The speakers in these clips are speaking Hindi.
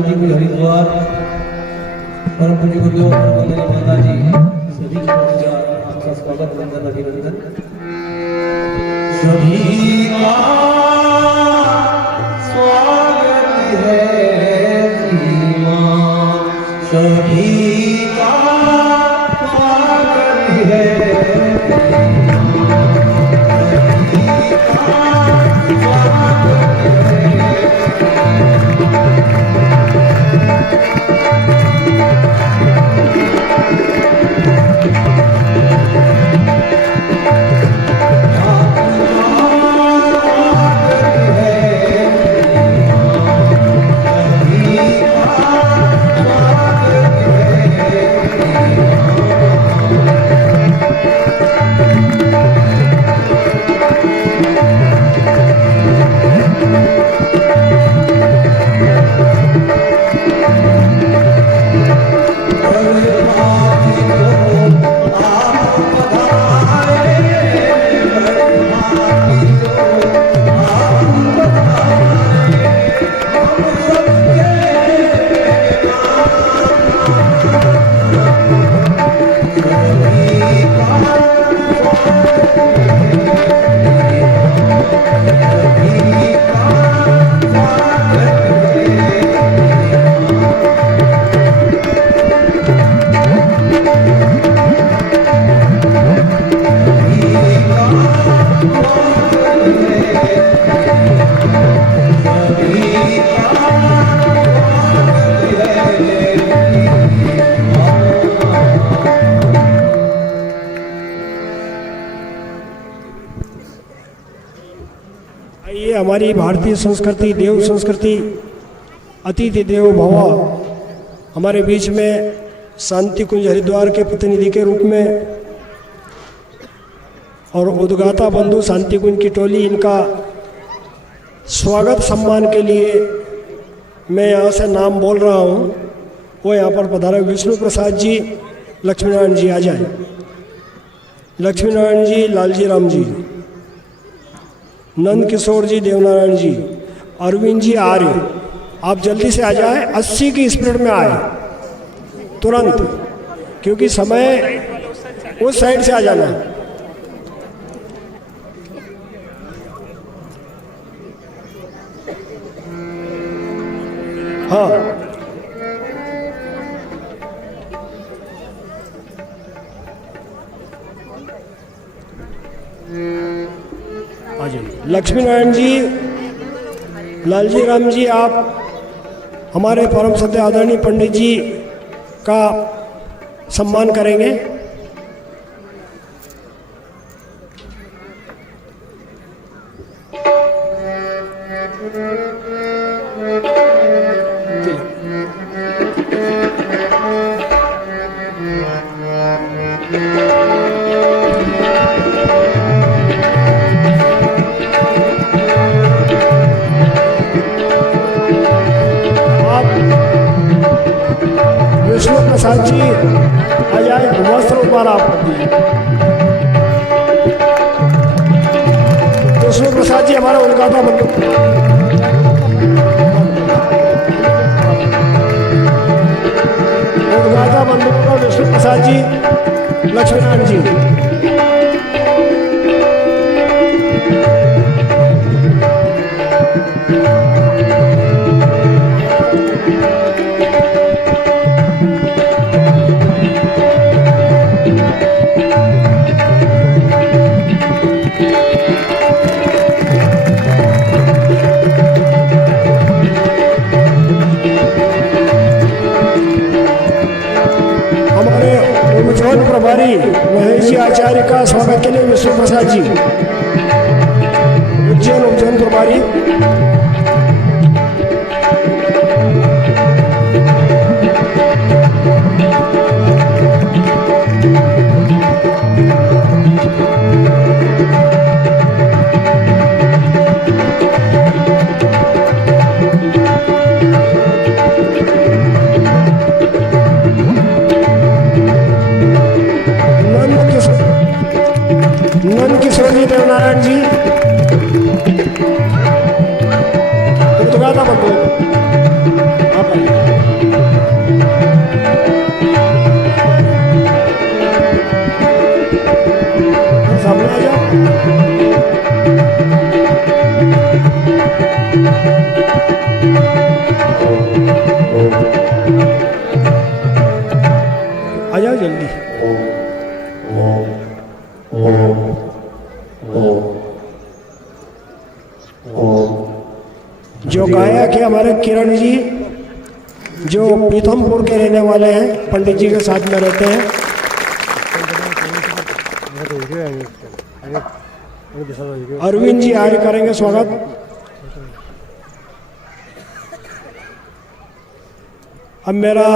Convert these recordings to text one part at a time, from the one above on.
शांति कुंज हरिद्वार, परम पूज्य गुरुदेव माता जी सभी का आपका स्वागत वंदन अभिनंदन। सभी का स्वागत है जीवा, सभी का स्वागत है। ये हमारी भारतीय संस्कृति, देव संस्कृति, अतिथि देवो भव, हमारे बीच में शांति कुंज हरिद्वार के प्रतिनिधि के रूप में और उद्गाता बंधु शांति कुंज की टोली, इनका स्वागत सम्मान के लिए मैं यहाँ से नाम बोल रहा हूँ। वो यहाँ पर पधारे विष्णु प्रसाद जी, लक्ष्मीनारायण जी आ जाए, लक्ष्मीनारायण जी, लालजी राम जी, नंद किशोर जी, देवनारायण जी, अरविंद जी आर्य, आप जल्दी से आ जाए, 80 की स्पीड में आए तुरंत, क्योंकि समय उस साइड से आ जाना है। हाँ, लक्ष्मी नारायण जी, लालजी राम जी, आप हमारे परम सत्य आदरणीय पंडित जी का सम्मान करेंगे। विष्णु प्रसाद जी आ जाए, वस्त्र ऊपर आप दीजिए। विष्णु प्रसाद जी हमारा उद्गाता बंधु, उद्गाता बंधु का विष्णु प्रसाद जी, लक्ष्मीनारायण जी। उज्जैन प्रभारी महेश जी आचार्य का स्वागत के लिए विष्णु प्रसाद जी, उज्जैन प्रभारी। नंद किशोर जी, देवनारायण जी, आ जाओ जल्दी। जो गायक है हमारे किरण जी, जो पीथमपुर के रहने वाले हैं, पंडित जी के साथ में रहते हैं। अरविंद जी आर्य करेंगे स्वागत। अब मेरा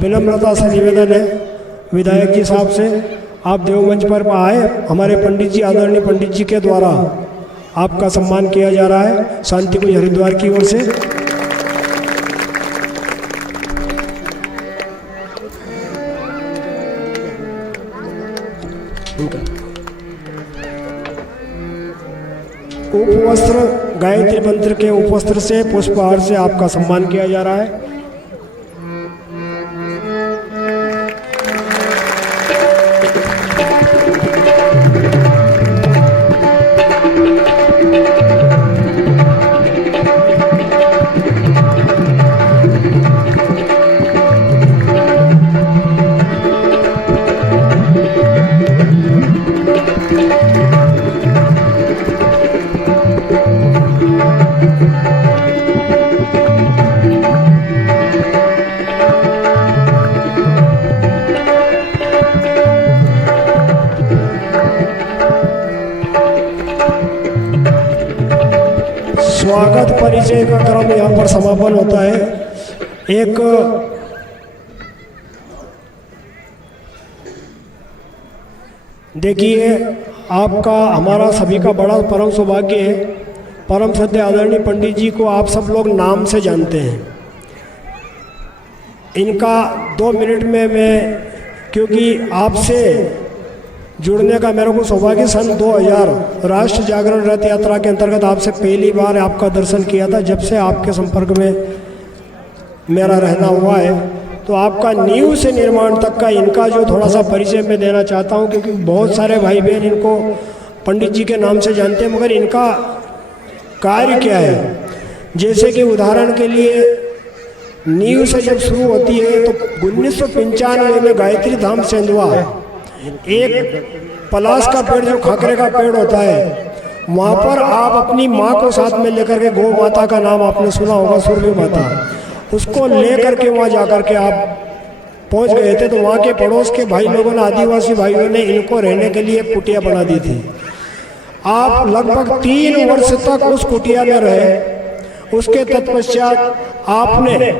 विनम्रता से निवेदन है विधायक जी साहब से, आप देवमंच पर आए, हमारे पंडित जी, आदरणीय पंडित जी के द्वारा आपका सम्मान किया जा रहा है शांति कुंज हरिद्वार की ओर से। उपवस्त्र, गायत्री मंत्र के उपवस्त्र से, पुष्पहार से आपका सम्मान किया जा रहा है। स्वागत परिचय का क्रम यहाँ पर समापन होता है। एक देखिए, आपका हमारा सभी का बड़ा परम सौभाग्य है, परम श्रद्धेय आदरणीय पंडित जी को आप सब लोग नाम से जानते हैं। इनका 2 मिनट में मैं, क्योंकि आपसे जुड़ने का मेरे को सौभाग्य, सन 2000 राष्ट्र जागरण रथ यात्रा के अंतर्गत आपसे पहली बार आपका दर्शन किया था। जब से आपके संपर्क में मेरा रहना हुआ है, तो आपका नींव से निर्माण तक का इनका जो थोड़ा सा परिचय मैं देना चाहता हूं, क्योंकि बहुत सारे भाई बहन इनको पंडित जी के नाम से जानते हैं, मगर इनका कार्य क्या है। जैसे कि उदाहरण के लिए, नींव से जब शुरू होती है तो 1995 में गायत्री धाम सेंधवा, एक पलाश का पेड़, जो खाकरे का पेड़ होता है, वहाँ पर आप अपनी माँ को साथ में लेकर के, गौ माता का नाम आपने सुना होगा, सुरभि माता, उसको लेकर के वहाँ जाकर के आप पहुँच गए थे। तो वहाँ के पड़ोस के भाई लोगों ने, आदिवासी भाइयों ने इनको रहने के लिए कुटिया बना दी थी। आप लगभग 3 वर्ष तक उस कुटिया में रहे। उसके तत्पश्चात आपने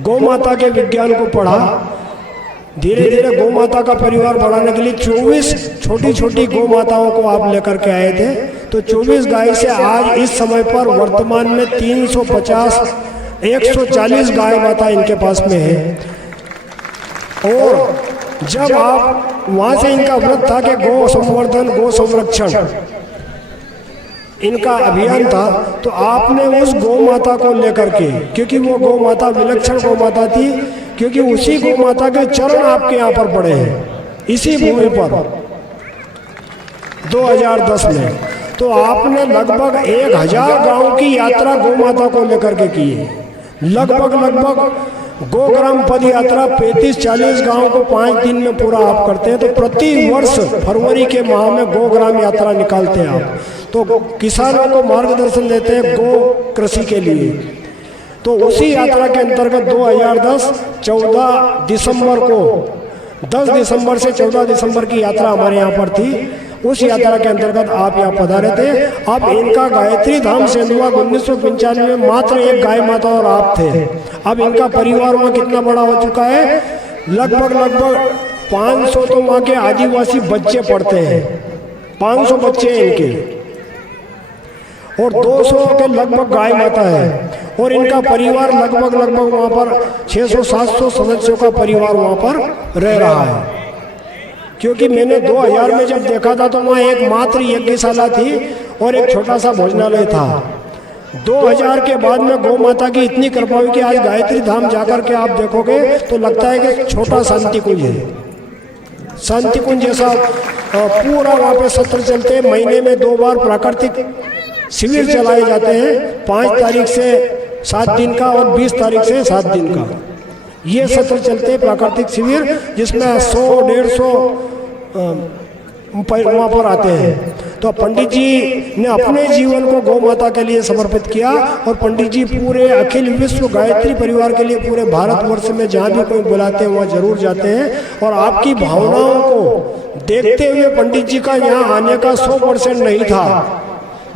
गौ माता के विज्ञान को पढ़ा। धीरे धीरे गौ माता का परिवार बढ़ाने के लिए 24 छोटी छोटी गौ माताओं को आप लेकर के आए थे। तो 24 गाय से आज इस समय पर वर्तमान में 350 140 गाय माता इनके पास में है। और जब आप वहाँ से, इनका व्रत था कि गौ संवर्धन, गौ संरक्षण इनका अभियान था, तो आपने उस गौ माता को लेकर के, क्योंकि वो गौ माता विलक्षण गौ माता थी, क्योंकि उसी गौ माता के चरण आपके यहाँ पर पड़े हैं, इसी भूमि पर 2010 में। तो आपने लगभग 1000 गांव की यात्रा गौ माता को लेकर के की है। लगभग गोग्राम पद यात्रा 35-40 गांव को 5 दिन में पूरा आप करते हैं। तो प्रति वर्ष फरवरी के माह में गोग्राम यात्रा निकालते हैं आप, तो किसानों को मार्गदर्शन देते हैं गो कृषि के लिए। तो उसी यात्रा के अंतर्गत 2010 14 दिसंबर को, 10 दिसंबर से 14 दिसंबर की यात्रा हमारे यहाँ पर थी। उस यात्रा के अंतर्गत आप यहाँ पधारे थे। अब इनका गायत्री धाम सेंधवा 1995 में मात्र एक गाय माता और आप थे। अब इनका परिवार वहाँ कितना बड़ा हो चुका है, लगभग 500 तो वहाँ के आदिवासी बच्चे पढ़ते हैं, 500 बच्चे हैं इनके, और 200 के लगभग गाय माता है। और इनका परिवार लगभग वहाँ पर 600-700 सदस्यों का परिवार वहाँ पर रह रहा है। क्योंकि मैंने 2000 में जब देखा था तो वहाँ एक मात्र यज्ञशाला थी और एक छोटा सा भोजनालय था। 2000 के बाद में गौ माता की इतनी कृपा हुई कि आज गायत्री धाम जाकर के आप देखोगे तो लगता है कि छोटा शांति कुंज है। शांति कुंज जैसा पूरा वहाँ पे सत्र चलते हैं। महीने में 2 बार प्राकृतिक शिविर चलाए जाते हैं, 5 तारीख से 7 दिन का और 20 तारीख से 7 दिन का। ये सत्र चलते हैं प्राकृतिक शिविर, जिसमें 100-150 वहाँ पर आते हैं। तो पंडित जी ने अपने जीवन को गौ माता के लिए समर्पित किया और पंडित जी पूरे अखिल विश्व गायत्री परिवार के लिए पूरे भारतवर्ष में जहाँ भी कोई बुलाते हैं वहाँ जरूर जाते हैं। और आपकी भावनाओं को देखते हुए पंडित जी का यहाँ आने का 100% नहीं था,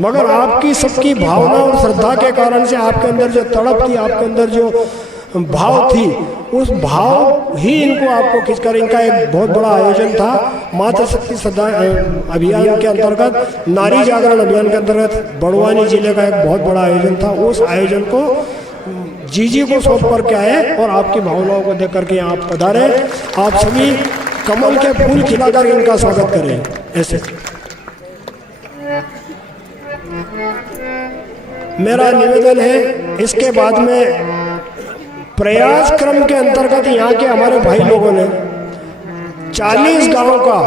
मगर आपकी सबकी भावना और श्रद्धा के कारण से आपके अंदर जो तड़प थी, आपके अंदर जो भाव थी, उस भाव ही इनको आपको खींचकर, इनका एक बहुत बड़ा आयोजन था मातृ शक्ति श्रद्धा अभियान के अंतर्गत, नारी जागरण अभियान के अंतर्गत बड़वानी जिले का एक बहुत बड़ा आयोजन था। उस आयोजन को जीजी को सौंप करके आए और आपकी भावनाओं को देख करके यहाँ पधारे। आप सभी कमल के फूल खिलाकर इनका स्वागत करें। ऐसे मेरा निवेदन है। इसके बाद में प्रयास क्रम के अंतर्गत यहाँ के हमारे भाई लोगों ने 40 गांव का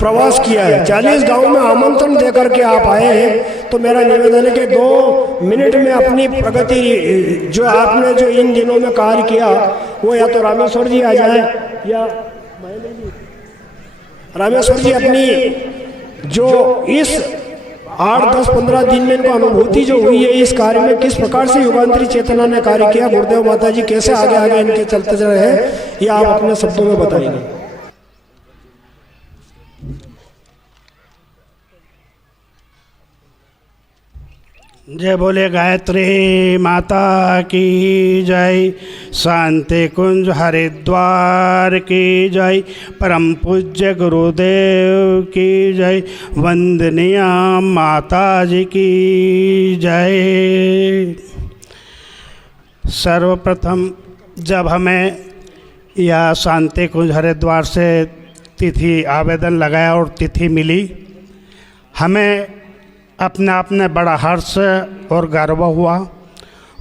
प्रवास किया है। 40 गांव में आमंत्रण देकर के आप आए हैं। तो मेरा निवेदन है कि 2 मिनट में अपनी प्रगति जो आपने जो इन दिनों में कार्य किया, वो या तो रामेश्वर जी आ जाए या रामेश्वर जी अपनी जो इस 8-10-15 दिन में इनको अनुभूति जो हुई है इस कार्य में, किस प्रकार से युगांतरी चेतना ने कार्य किया, गुरुदेव माता जी कैसे आगे आगे इनके चलते रहे, ये आप अपने शब्दों में बताएंगे। जय बोले गायत्री माता की जय, शांति कुंज हरिद्वार की जय, परम पूज्य गुरुदेव की जय, वंदनीय माता जी की जय। सर्वप्रथम जब हमें यह शांति कुंज हरिद्वार से तिथि आवेदन लगाया और तिथि मिली, हमें अपने आप में बड़ा हर्ष और गर्व हुआ।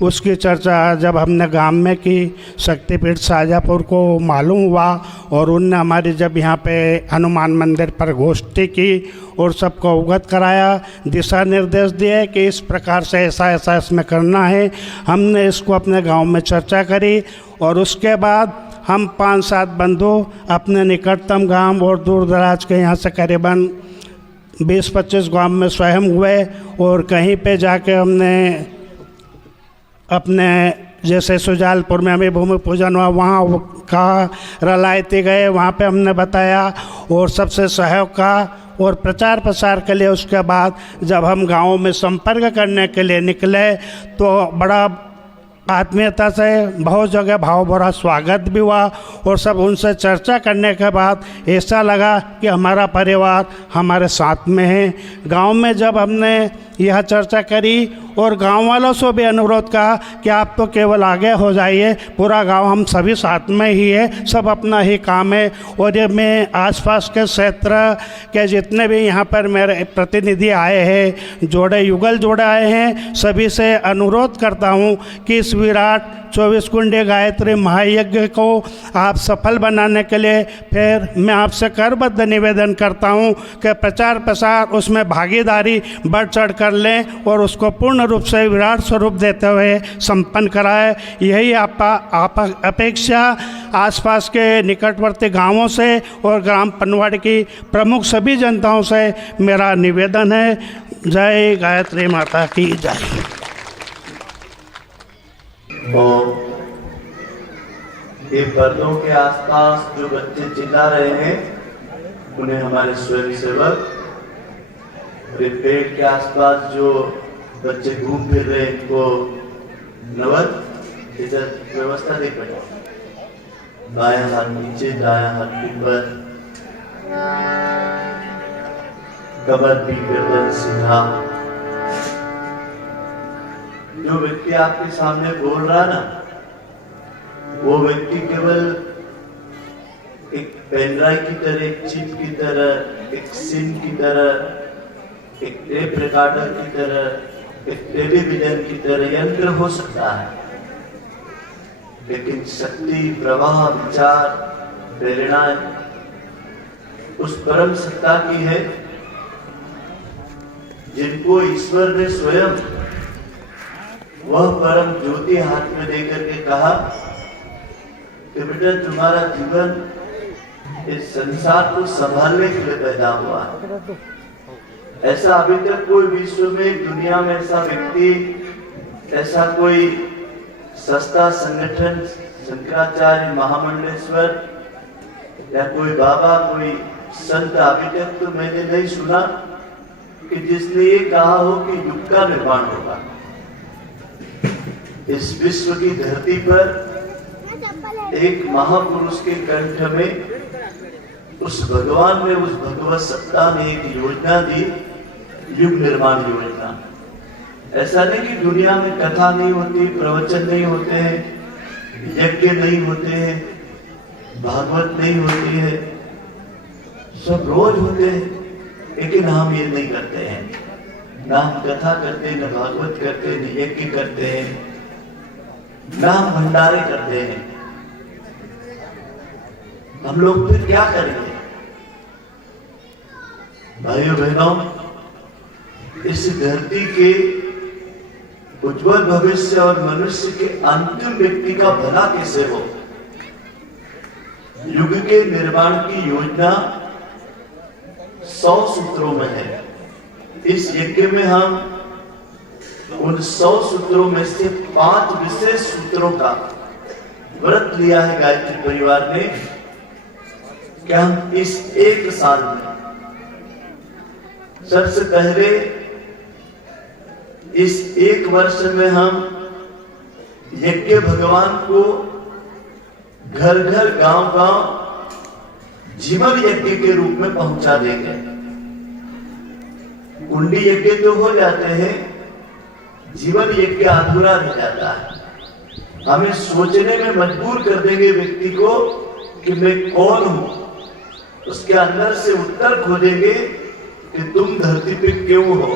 उसकी चर्चा जब हमने गांव में की, शक्तिपीठ शाजापुर को मालूम हुआ और उनने हमारी जब यहाँ पे हनुमान मंदिर पर गोष्ठी की और सबको अवगत कराया, दिशा निर्देश दिए कि इस प्रकार से ऐसा ऐसा इसमें करना है। हमने इसको अपने गांव में चर्चा करी और उसके बाद हम 5-7 बंधु अपने निकटतम गांव और दूर दराज के यहाँ से करीबन 20-25 गांव में स्वयं हुए और कहीं पे जाके हमने अपने जैसे सुजालपुर में हमें भूमि पूजन हुआ, वहाँ का रलायते गए, वहाँ पे हमने बताया और सबसे सहयोग का और प्रचार प्रसार के लिए। उसके बाद जब हम गाँव में संपर्क करने के लिए निकले तो बड़ा आत्मीयता से बहुत जगह भाव भरा स्वागत भी हुआ और सब उनसे चर्चा करने के बाद ऐसा लगा कि हमारा परिवार हमारे साथ में है। गांव में जब हमने यह चर्चा करी और गांव वालों से भी अनुरोध कहा कि आप तो केवल आगे हो जाइए, पूरा गांव हम सभी साथ में ही है, सब अपना ही काम है। और ये मैं आसपास के क्षेत्र के जितने भी यहाँ पर मेरे प्रतिनिधि आए हैं, जोड़े युगल जोड़े आए हैं, सभी से अनुरोध करता हूँ कि इस विराट 24 कुंडी गायत्री महायज्ञ को आप सफल बनाने के लिए फिर मैं आपसे करबद्ध निवेदन करता हूँ कि प्रचार प्रसार उसमें भागीदारी बढ़ चढ़ कर लें और उसको पूर्ण रूप से विराट स्वरूप देते हुए संपन्न कराए। यही आप अपेक्षा आसपास के निकटवर्ती गांवों से और ग्राम पनवाड़ की प्रमुख सभी जनताओं से मेरा निवेदन है। जय गायत्री माता की जय। और ये पर्दों के आसपास जो बच्चे चिल्ला रहे हैं उन्हें हमारे स्वयं सेवक, ये पेड़ के आसपास जो बच्चे घूम फिर रहे हैं इनको नवद इधर व्यवस्था दे पड़े, बायां हाथ नीचे दायां हाथ ऊपर, कमर भी गर्दन सीधा। जो व्यक्ति आपके सामने बोल रहा ना, वो व्यक्ति केवल एक पेनड्राइव की तरह, एक चिप की तरह, एक सिम की तरह, एक टेप रिकॉर्डर की तरह, एक टेलीविजन की तरह यंत्र हो सकता है, लेकिन शक्ति, प्रवाह, विचार, प्रेरणाएं उस परम सत्ता की है जिनको ईश्वर ने स्वयं वह परम ज्योति हाथ में लेकर के कहा कि बेटा तुम्हारा जीवन इस संसार को संभालने के लिए पैदा हुआ है। ऐसा अभी तक कोई विश्व में, दुनिया में ऐसा व्यक्ति, ऐसा कोई संस्था, संगठन, शंकराचार्य, महामंडलेश्वर या कोई बाबा, कोई संत अभी तक तो मैंने नहीं सुना कि जिसने ये कहा हो कि युग का निर्माण होगा। इस विश्व की धरती पर एक महापुरुष के कंठ में उस भगवान ने, उस भगवत सत्ता ने एक योजना दी, युग निर्माण योजना। ऐसा नहीं कि दुनिया में कथा नहीं होती, प्रवचन नहीं होते हैं, यज्ञ नहीं होते हैं, भागवत नहीं होती है, सब रोज होते हैं, लेकिन हम ये नहीं करते हैं। ना हम कथा करते हैं, न भागवत करते हैं, न यज्ञ करते हैं, ना हम भंडारे करते हैं। हम लोग फिर क्या करेंगे? भाइयों बहनों, इस धरती के उज्जवल भविष्य और मनुष्य के अंतिम व्यक्ति का भला कैसे हो, युग के निर्माण की योजना 100 सूत्रों में है। इस यज्ञ में हम उन 100 सूत्रों में से 5 विशेष सूत्रों का व्रत लिया है गायत्री परिवार ने, कि हम इस एक साल में सबसे पहले इस एक वर्ष में हम यज्ञ भगवान को घर घर, गांव गांव जीवन यज्ञ के रूप में पहुंचा देंगे। कुंडी यज्ञ तो हो जाते हैं, जीवन यज्ञ अधूरा रह जाता है। हमें सोचने में मजबूर कर देंगे व्यक्ति को कि मैं कौन हूं, उसके अंदर से उत्तर खोजेंगे कि तुम धरती पे क्यों हो।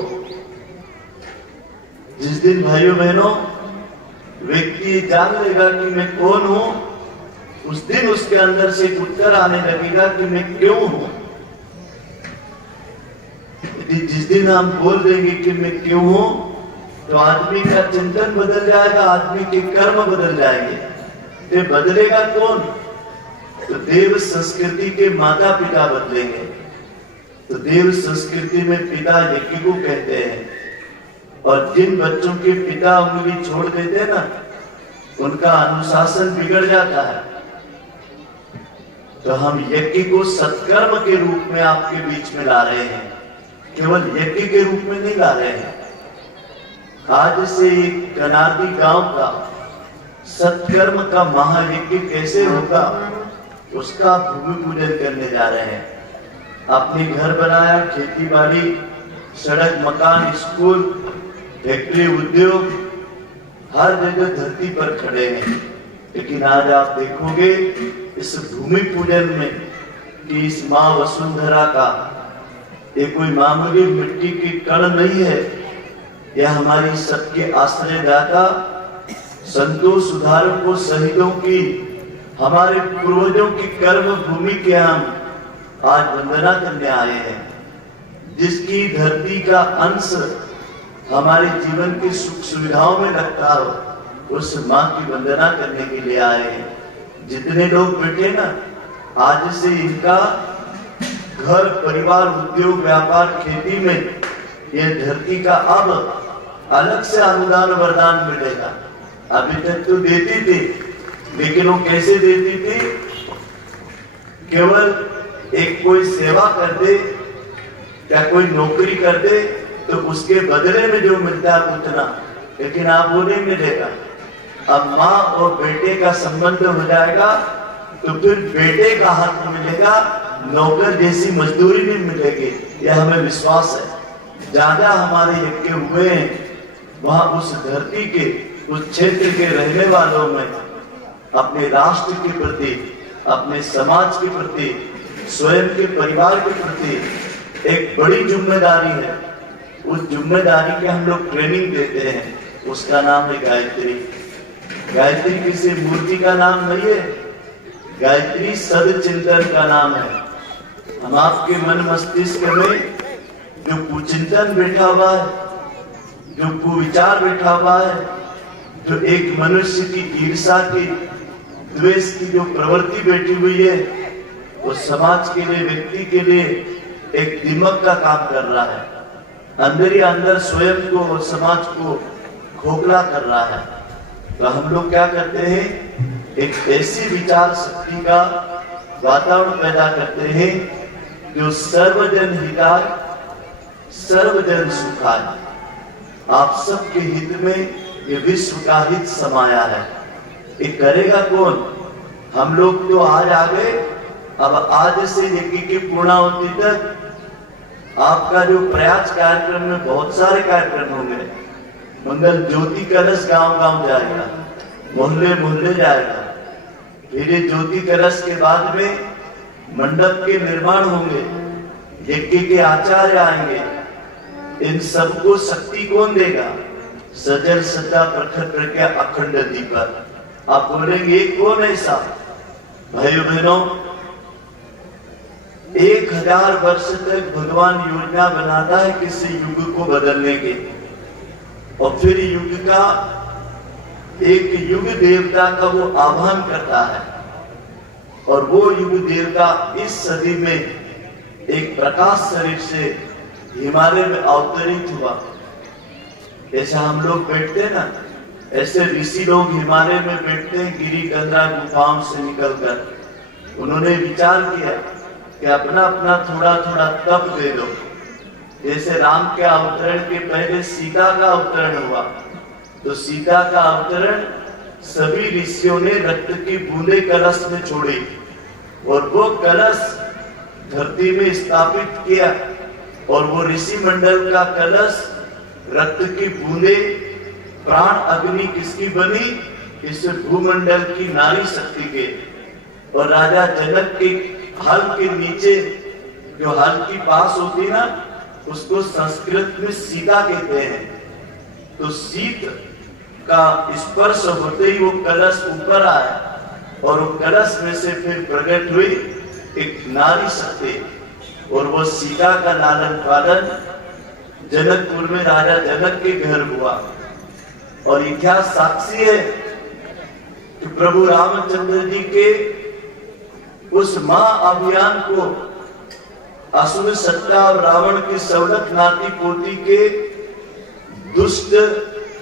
जिस दिन भाइयों बहनों व्यक्ति जान लेगा कि मैं कौन हूं, उस दिन उसके अंदर से एक उत्तर आने लगेगा कि मैं क्यों हूं। जिस दिन हम बोल देंगे कि मैं क्यों हूं, तो आदमी का चिंतन बदल जाएगा, आदमी के कर्म बदल जाएंगे। तो बदलेगा कौन? तो देव संस्कृति के माता पिता बदलेंगे। तो देव संस्कृति में पिता यज्ञ को कहते हैं, और जिन बच्चों के पिता उंगली छोड़ देते हैं ना, उनका अनुशासन बिगड़ जाता है। तो हम यज्ञ को सत्कर्म के रूप में आपके बीच में ला रहे हैं, केवल यज्ञ के रूप में नहीं ला रहे हैं। आज से एक कनादी गांव का सत्कर्म का महायज्ञ कैसे होगा, उसका भूमि पूजन करने जा रहे हैं। अपने घर बनाया, खेती बाड़ी, सड़क, मकान, स्कूल, फैक्ट्री, उद्योग, हर जगह धरती पर खड़े हैं। लेकिन आज आप देखोगे इस भूमि पूजन में कि इस मां वसुंधरा का ये कोई मामूली मिट्टी की कण नहीं है, यह हमारी सबके आश्रयदाता, संतों, सुधारकों, शहीदों की, हमारे पूर्वजों की कर्म भूमि के हम आज वंदना करने आए हैं। जिसकी धरती का अंश हमारे जीवन की सुख सुविधाओं में लगता हो, उस मां की वंदना करने के लिए आए हैं। जितने लोग बैठे ना, आज से इनका घर, परिवार, उद्योग, व्यापार, खेती में यह धरती का अब अलग से अनुदान वरदान मिलेगा। अभी तक तो देती थी, लेकिन वो कैसे देती थी? केवल एक कोई सेवा कर दे या कोई नौकरी कर दे तो उसके बदले में जो मिलता है उतना, लेकिन आप वो नहीं मिलेगा। अब माँ और बेटे का संबंध हो जाएगा तो फिर बेटे का हक मिलेगा, नौकर जैसी मजदूरी नहीं मिलेगी। यह हमें विश्वास है। ज्यादा हमारे यज्ञ हुए हैं, वहां उस धरती के, उस क्षेत्र के रहने वालों में अपने राष्ट्र के प्रति, अपने समाज के प्रति, स्वयं के परिवार के प्रति एक बड़ी जिम्मेदारी है। उस जिम्मेदारी के हम लोग ट्रेनिंग देते हैं, उसका नाम है गायत्री। गायत्री किसी मूर्ति का नाम नहीं है, गायत्री सदचिंतन का नाम है। हम आपके मन मस्तिष्क में जो कुचिंतन बैठा हुआ है, जो कुविचार बैठा हुआ है, जो एक मनुष्य की ईर्ष्या की, द्वेष की जो प्रवृत्ति बैठी हुई है, वो समाज के लिए, व्यक्ति के लिए एक दिमक का काम कर रहा है। अंदर ही अंदर स्वयं को और समाज को खोखला कर रहा है। तो हम लोग क्या करते हैं, एक ऐसी विचार शक्ति का वातावरण पैदा करते हैं जो सर्वजन हिताय सर्वजन सुखाय, आप सबके हित में ये विश्व का हित समाया है। ये करेगा कौन? हम लोग तो आज आ गए, अब आज से यज्ञ की पूर्णाहुति तक आपका जो प्रयास कार्यक्रम में बहुत सारे कार्यक्रम होंगे। मंगल ज्योति कलश गांव गांव जाएगा, मोहल्ले मोहल्ले जाएगा। फिर ये ज्योति कलश के बाद में मंडप के निर्माण होंगे, यज्ञ के आचार्य आएंगे। इन सबको शक्ति कौन देगा? सजल सदा प्रखर प्रज्ञा अखंड दीपक। आप बोलेंगे कौन ऐसा? भाइयों बहनों, 1000 वर्ष तक भगवान योजना बनाता है किसी युग को बदलने के, और फिर युग का एक युग देवता का वो आह्वान करता है, और वो युग देवता इस सदी में एक प्रकाश शरीर से हिमालय में अवतरित हुआ। ऐसा हम लोग बैठते हैं ना, ऐसे ऋषि लोग हिमालय में बैठते हैं गिरी गंगा गुफाओं से निकलकर। उन्होंने विचार किया कि अपना अपना थोड़ा थोड़ा तप दे दो। जैसे राम के अवतरण के पहले सीता का अवतरण हुआ, तो सीता का अवतरण सभी ऋषियों ने रक्त की बूंदे कलश में छोड़ी, और वो कलश धरती में स्थापित किया। और वो ऋषि मंडल का कलश, रक्त की बूंदे, प्राण अग्नि किसकी बनी? इस भूमंडल की नारी शक्ति के। और राजा जनक के हल के नीचे जो हल की पास होती ना, उसको संस्कृत में सीता कहते हैं। तो शीत का स्पर्श होते ही वो कलश ऊपर आया, और वो कलश में से फिर प्रकट हुई एक नारी शक्ति, और वो सीता का लालन पालन जनकपुर में राजा जनक के घर हुआ। और इतिहास साक्षी है कि प्रभु रामचंद्र जी के उस महाअभियान को असुर सत्ता और रावण की सवलत नाती पोती के दुष्ट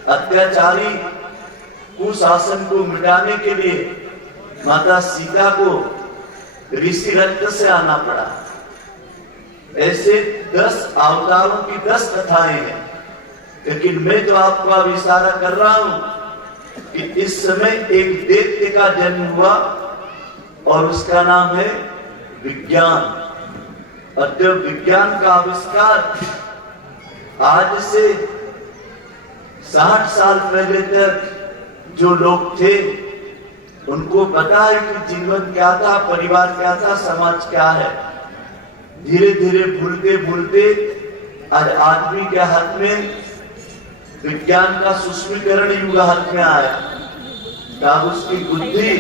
अत्याचारी कुशासन को मिटाने के लिए माता सीता को ऋषि रक्त से आना पड़ा। ऐसे 10 अवतारों की 10 कथाएं हैं, लेकिन मैं तो आपको अब इशारा कर रहा हूं कि इस समय एक दैत्य का जन्म हुआ, और उसका नाम है विज्ञान। और जब विज्ञान का आविष्कार आज से 60 साल पहले तक जो लोग थे, उनको पता है कि जीवन क्या था, परिवार क्या था, समाज क्या है। धीरे धीरे भूलते भूलते आज आदमी के हाथ में विज्ञान का सूक्ष्मीकरण युग हाथ में आया। तब उसकी बुद्धि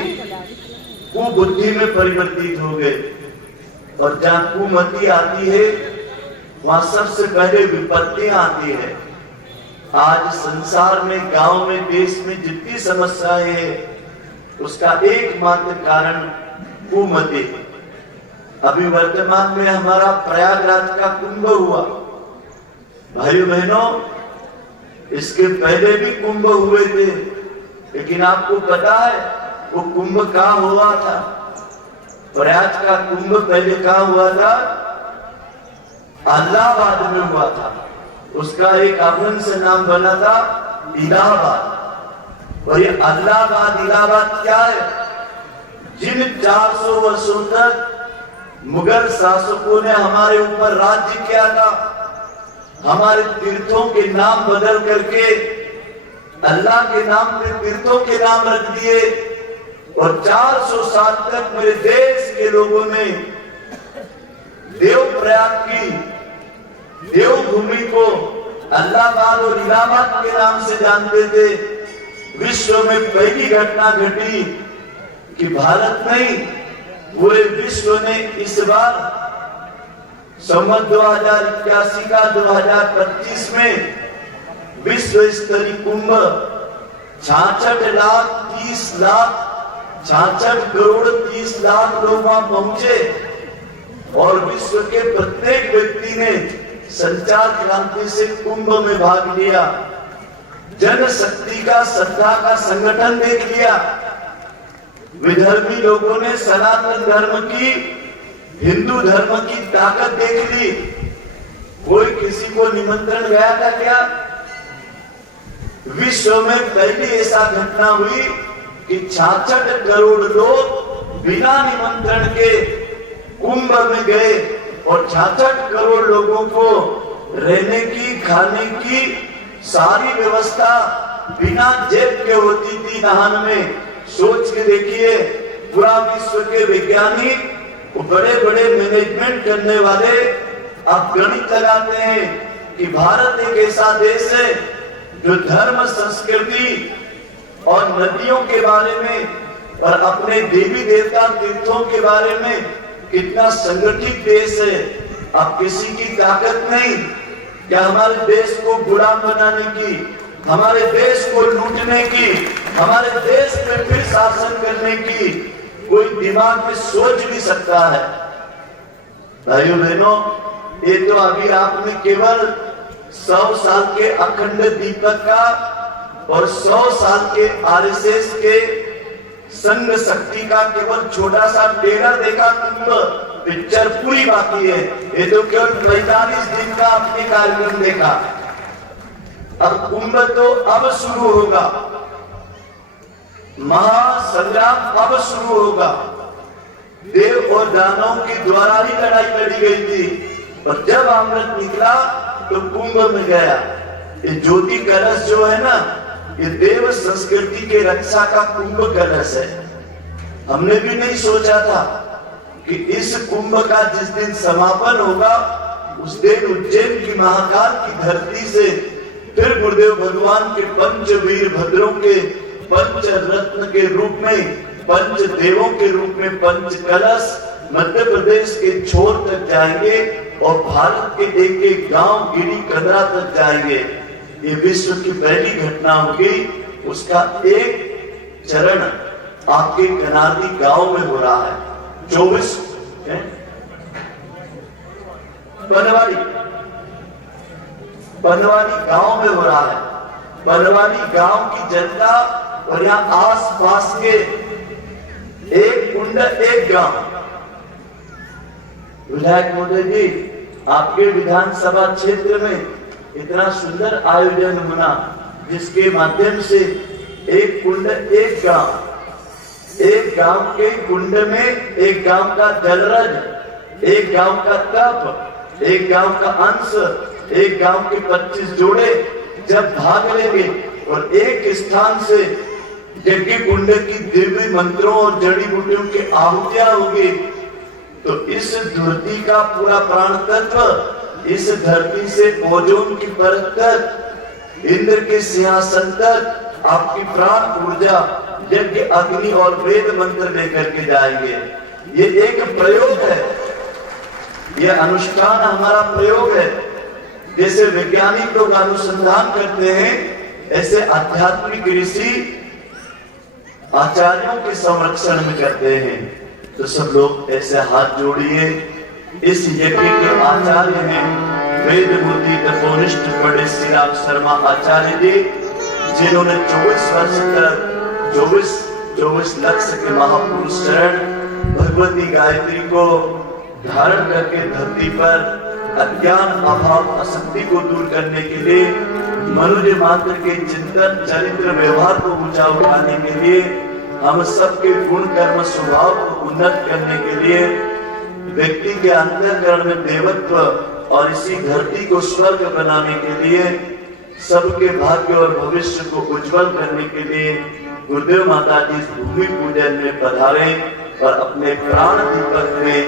कुबुद्धि में परिवर्तित हो गई, और जहां कुमति आती है वहां सबसे पहले विपत्तियां आती है। आज संसार में, गांव में, देश में जितनी समस्याएं हैं, उसका एकमात्र कारण कुमति। अभी वर्तमान में हमारा प्रयागराज का कुंभ हुआ। भाइयों बहनों, इसके पहले भी कुंभ हुए थे, लेकिन आपको पता है वो कुंभ कहाँ हुआ था? प्रयाग का कुंभ पहले कहाँ हुआ था? इलाहाबाद में हुआ था। उसका एक अपभ्रंश नाम बना था इलाहाबाद। और ये इलाहाबाद क्या है? जिन 400 वर्षों तक मुगल शासकों ने हमारे ऊपर राज्य किया था, हमारे तीर्थों के नाम बदल करके अल्लाह के नाम पे तीर्थों के नाम रख दिए, और 400 साल तक मेरे देश के लोगों ने देवप्रयाग की देवभूमि को इलाहाबाद और इलाहाबाद के नाम से जानते थे। विश्व में पहली घटना घटी कि भारत नहीं, पूरे विश्व ने इस बार संवत 2081 का 2025 में विश्व स्तरीय कुंभ 66 करोड़ 30 लाख लोग वहां पहुंचे और विश्व के प्रत्येक व्यक्ति ने संचार क्रांति से कुंभ में भाग लिया। जनशक्ति का, श्रद्धा का संगठन देख लिया। विधर्मी लोगों ने सनातन धर्म की, हिंदू धर्म की ताकत देख ली। कोई किसी को निमंत्रण गया था क्या? विश्व में पहली ऐसा घटना हुई कि 66 करोड़ लोग बिना निमंत्रण के कुंभ में गए और 66 करोड़ लोगों को रहने की, खाने की सारी व्यवस्था बिना जेब के होती थी नहान में। सोच के देखिए, पूरा विश्व के वैज्ञानिक, बड़े बड़े मैनेजमेंट करने वाले अब गणित लगाते हैं कि भारत एक ऐसा देश है जो धर्म, संस्कृति और नदियों के बारे में और अपने देवी देवता तीर्थों के बारे में कितना संगठित देश है। अब किसी की ताकत नहीं क्या हमारे देश को गुलाम बनाने की, हमारे देश को लूटने की, हमारे देश में फिर शासन करने की कोई दिमाग में सोच भी सकता है? भाइयों बहनों, ये तो अभी आपने केवल 100 साल के अखंड दीपक का और 100 साल के आरएसएस के संघ शक्ति का केवल छोटा सा ट्रेलर देखा। कुंभ पिक्चर पूरी बाकी है। ये तो केवल 45 दिन का आपने कार्यक्रम देखा। अब कुंभ तो अब शुरू होगा, महासंग्राम अब शुरू होगा। देव और दानवों के द्वारा ही लड़ाई लड़ी गई थी और जब अमृत निकला तो कुंभ में गया। ये ज्योति कलश जो है ना, ये देव संस्कृति के रक्षा का कुंभ कलश है। हमने भी नहीं सोचा था कि इस कुंभ का जिस दिन समापन होगा उस दिन उज्जैन की महाकाल की धरती से फिर गुरुदेव भगवान के पंच वीर भद्रों के पंच रत्न के रूप में, पंच देवों के रूप में पंच कलश मध्य प्रदेश के छोर तक जाएंगे और भारत के एक एक गांव गिरी कंदरा तक जाएंगे। ये विश्व की पहली घटना होगी। उसका एक चरण आपके कनार्दी गांव में हो रहा है। 24 बनवारी गांव में हो रहा है। बनवारी गांव की जनता और यहाँ आस पास के एक कुंड एक गांव। विधायक महोदय जी, आपके विधानसभा क्षेत्र में इतना सुंदर आयोजन होना, जिसके माध्यम से एक कुंड एक गांव, एक गांव के कुंड में एक गांव का जलरज, एक गांव का तप, एक गांव का अंश, एक गांव के 25 जोड़े जब भाग लेंगे और एक स्थान से यज्ञ कुंड की दिव्य मंत्रों और जड़ी बूटियों की आहुतियां होगी, तो इस धरती का पूरा प्राण तत्व, इस धरती से ओजोन की परत तक, इंद्र के सिंहासन तक आपकी प्राण ऊर्जा यज्ञ, अग्नि और वेद मंत्र लेकर के जाएंगे। ये एक प्रयोग है, ये अनुष्ठान हमारा प्रयोग है। जैसे वैज्ञानिक लोग अनुसंधान करते हैं, ऐसे आध्यात्मिक ऋषि आचार्यों के संरक्षण में करते हैं। तो सब लोग ऐसे हाथ जोड़िए। इस यज्ञ के आचार्य हैं वेद मूर्ति तपोनिष्ठ पंडित श्री राम शर्मा आचार्य जी, जिन्होंने 24 वर्ष तक 24 लक्ष के महापुरुष शरण भगवती गायत्री को धारण करके धरती पर अज्ञान, अभाव, अशक्ति को दूर करने के लिए, मनुष्य मात्र के चिंतन, चरित्र, व्यवहार को ऊंचा उठाने के लिए, हम सबके गुण, कर्म, स्वभाव को उन्नत करने के लिए, व्यक्ति के अंतःकरण में देवत्व और इसी धरती को स्वर्ग बनाने के लिए, सबके भाग्य और भविष्य को उज्जवल करने के लिए गुरुदेव माता जी इस भूमि पूजन में पधारे और अपने प्राण दीपक में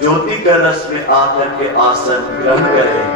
ज्योति कलश में आकर के आसन ग्रहण करें।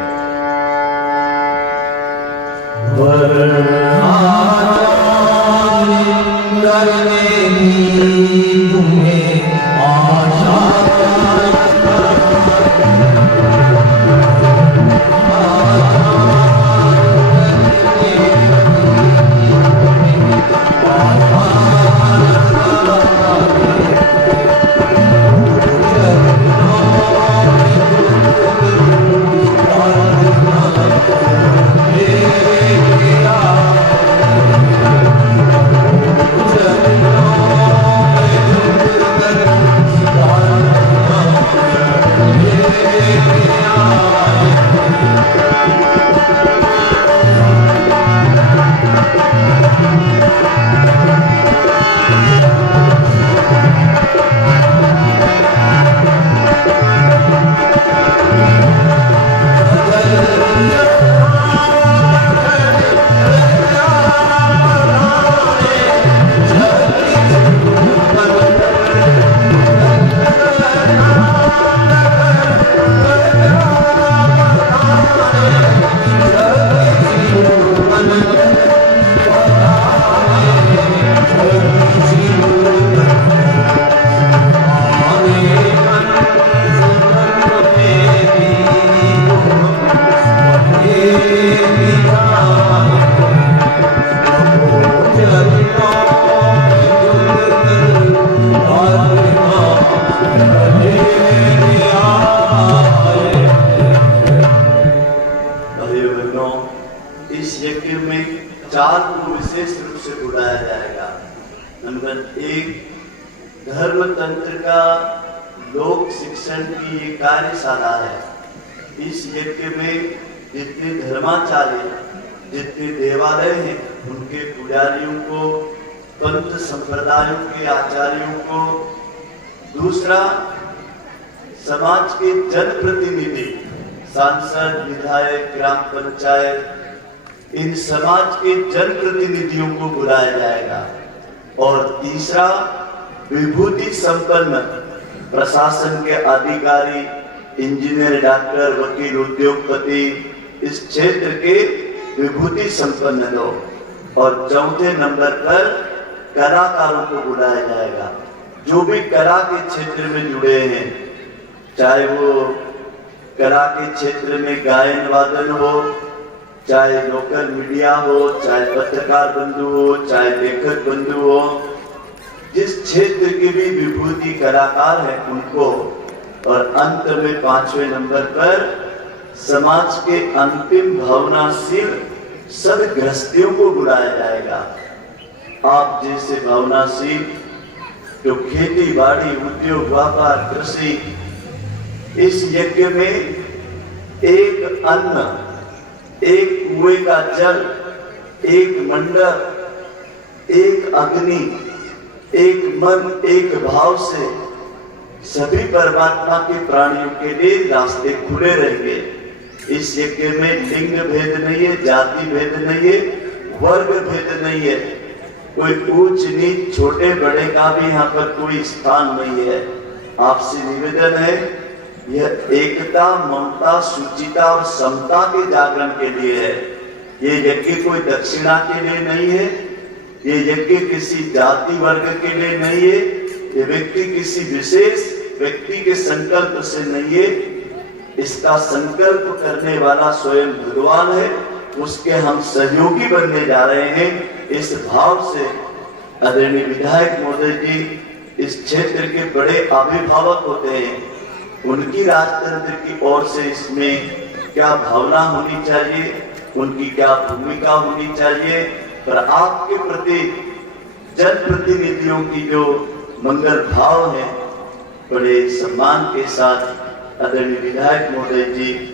एक धर्मतंत्र का लोक शिक्षण की ये कार्यशाला है। इस यज्ञ में जितने धर्माचार्य, जितने देवालय हैं, उनके पुजारियों को, पंथ संप्रदायों के आचार्यों को, दूसरा समाज के जनप्रतिनिधि, सांसद, विधायक, ग्राम पंचायत, इन समाज के जनप्रतिनिधियों को बुलाया जाएगा। और तीसरा विभूति संपन्न प्रशासन के अधिकारी, इंजीनियर, डॉक्टर, वकील, उद्योगपति, इस क्षेत्र के विभूति संपन्न लोग। और चौथे नंबर पर कलाकारों को बुलाया जाएगा, जो भी कला के क्षेत्र में जुड़े हैं, चाहे वो कला के क्षेत्र में गायन वादन हो, चाहे लोकल मीडिया हो, चाहे पत्रकार बंधु हो, चाहे लेखक बंधु हो, जिस क्षेत्र के भी विभूति कलाकार हैं उनको। और अंत में 5वें नंबर पर समाज के अंतिम भावनाशील सदगृहस्थियों को बुलाया जाएगा। आप जैसे भावनाशील जो खेती बाड़ी, उद्योग, व्यापार, कृषि, इस यज्ञ में एक अन्न, एक कुएं का जल, एक मंडप, एक अग्नि, एक मन, एक भाव से सभी परमात्मा के प्राणियों के लिए रास्ते खुले रहेंगे। इस यज्ञ में लिंग भेद नहीं है, जाति भेद नहीं है, वर्ग भेद नहीं है, कोई ऊंच नीच, छोटे बड़े का भी यहाँ पर कोई स्थान नहीं है। आपसे निवेदन है, यह एकता, ममता, शुचिता और समता के जागरण के लिए है। ये यज्ञ कोई दक्षिणा के लिए नहीं है, ये यज्ञ किसी जाति वर्ग के लिए नहीं है, ये व्यक्ति किसी विशेष व्यक्ति के संकल्प से नहीं है। इसका संकल्प करने वाला स्वयं भगवान है, उसके हम सहयोगी बनने जा रहे हैं। इस भाव से आदरणीय विधायक महोदय जी इस क्षेत्र के बड़े अभिभावक होते हैं, उनकी राजतंत्र की ओर से इसमें क्या भावना होनी चाहिए, उनकी क्या भूमिका होनी चाहिए, पर आपके प्रति जनप्रतिनिधियों की जो मंगल भाव है, बड़े सम्मान के साथ आदरणीय विधायक महोदय जी